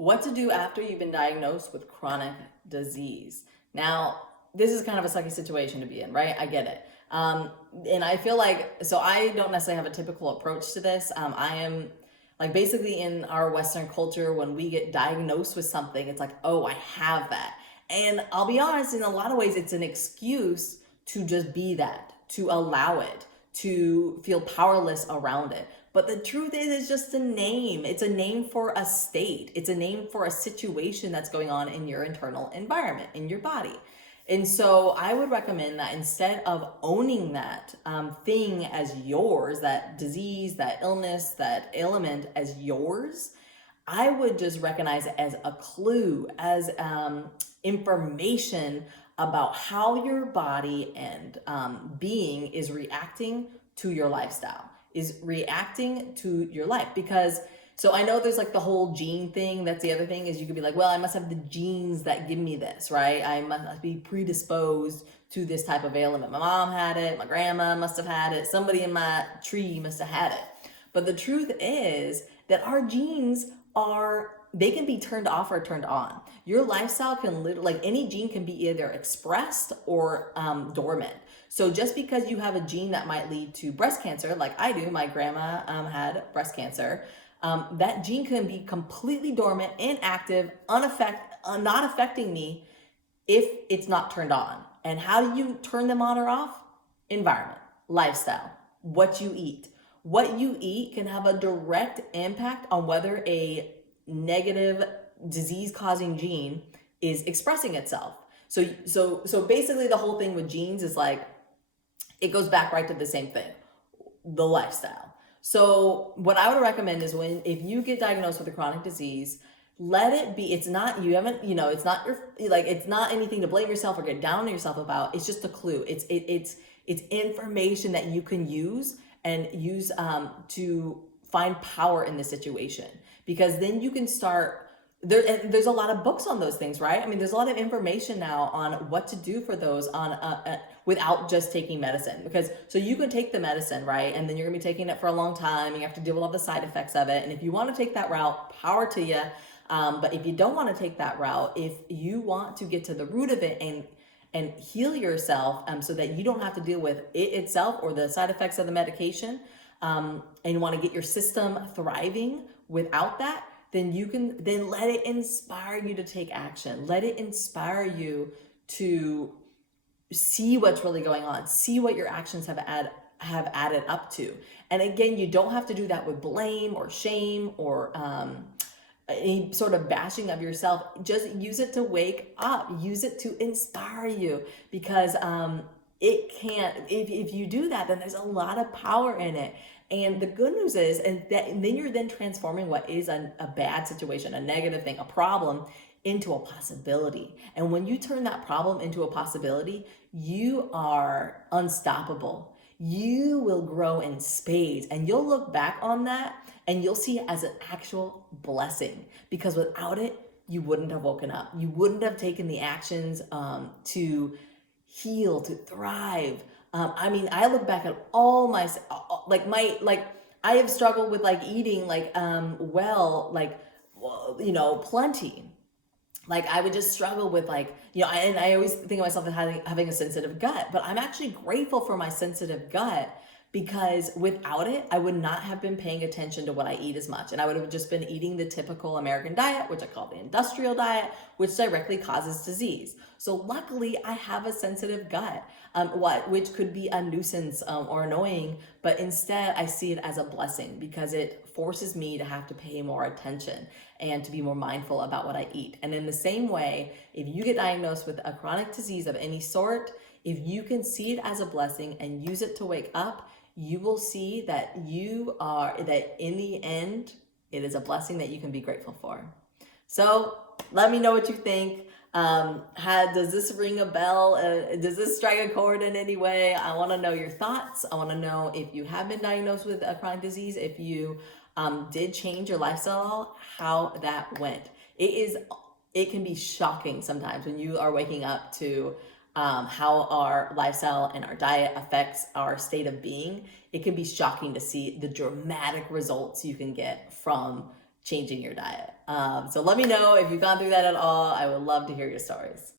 What to do after you've been diagnosed with chronic disease. Now, this is kind of a sucky situation to be in, right? I get it. And I feel like, so I don't necessarily have a typical approach to this. I am like basically in our Western culture, when we get diagnosed with something, it's like, oh, I have that. And I'll be honest, in a lot of ways, it's an excuse to just be that, to allow it, to feel powerless around it. But the truth is, it's just a name. It's a name for a state. It's a name for a situation that's going on in your internal environment, in your body. And so I would recommend that instead of owning that thing as yours, that disease, that illness, that ailment as yours, I would just recognize it as a clue, as information about how your body and being is reacting to your lifestyle, is reacting to your life. Because, so I know there's like the whole gene thing. That's the other thing, is you could be like, well, I must have the genes that give me this, right? I must be predisposed to this type of ailment. My mom had it, my grandma must have had it, somebody in my tree must have had it. But the truth is that our genes are, they can be turned off or turned on. Your lifestyle can literally, like any gene can be either expressed or dormant. So just because you have a gene that might lead to breast cancer, like I do, my grandma had breast cancer, that gene can be completely dormant, inactive, not affecting me if it's not turned on. And how do you turn them on or off? Environment, lifestyle, what you eat. What you eat can have a direct impact on whether a negative disease-causing gene is expressing itself. So basically the whole thing with genes is like, it goes back right to the same thing, the lifestyle. So what I would recommend is, if you get diagnosed with a chronic disease, let it be. It's not, you haven't, it's not it's not anything to blame yourself or get down on yourself about. It's just a clue. It's information that you can use to find power in the situation, because then you can start there's a lot of books on those things, right? I mean, there's a lot of information now on what to do for those without just taking medicine. Because so you can take the medicine, right? And then you're gonna be taking it for a long time, and you have to deal with all the side effects of it. And if you want to take that route, power to you. But if you don't want to take that route, if you want to get to the root of it and heal yourself, so that you don't have to deal with it itself or the side effects of the medication, and you want to get your system thriving without that, then let it inspire you to take action. Let it inspire you to see what's really going on, see what your actions have added up to. And again, you don't have to do that with blame or shame or any sort of bashing of yourself. Just use it to wake up, use it to inspire you, because it can't, if you do that, then there's a lot of power in it. And the good news is, and then you're then transforming what is a bad situation, a negative thing, a problem, into a possibility. And when you turn that problem into a possibility, you are unstoppable. You will grow in spades, and you'll look back on that and you'll see it as an actual blessing, because without it, you wouldn't have woken up. You wouldn't have taken the actions to heal, to thrive. I mean, I look back at all I have struggled with eating plenty. Like I would just struggle with and I always think of myself as having a sensitive gut, but I'm actually grateful for my sensitive gut, because without it, I would not have been paying attention to what I eat as much. And I would have just been eating the typical American diet, which I call the industrial diet, which directly causes disease. So luckily I have a sensitive gut, which could be a nuisance or annoying, but instead I see it as a blessing, because it forces me to have to pay more attention and to be more mindful about what I eat. And in the same way, if you get diagnosed with a chronic disease of any sort, if you can see it as a blessing and use it to wake up, you will see that that in the end, it is a blessing that you can be grateful for. So let me know what you think. Does this ring a bell? Does this strike a chord in any way? I want to know your thoughts. I want to know if you have been diagnosed with a chronic disease, if you did change your lifestyle, how that went. It can be shocking sometimes when you are waking up to how our lifestyle and our diet affects our state of being. It can be shocking to see the dramatic results you can get from changing your diet. So let me know if you've gone through that at all. I would love to hear your stories.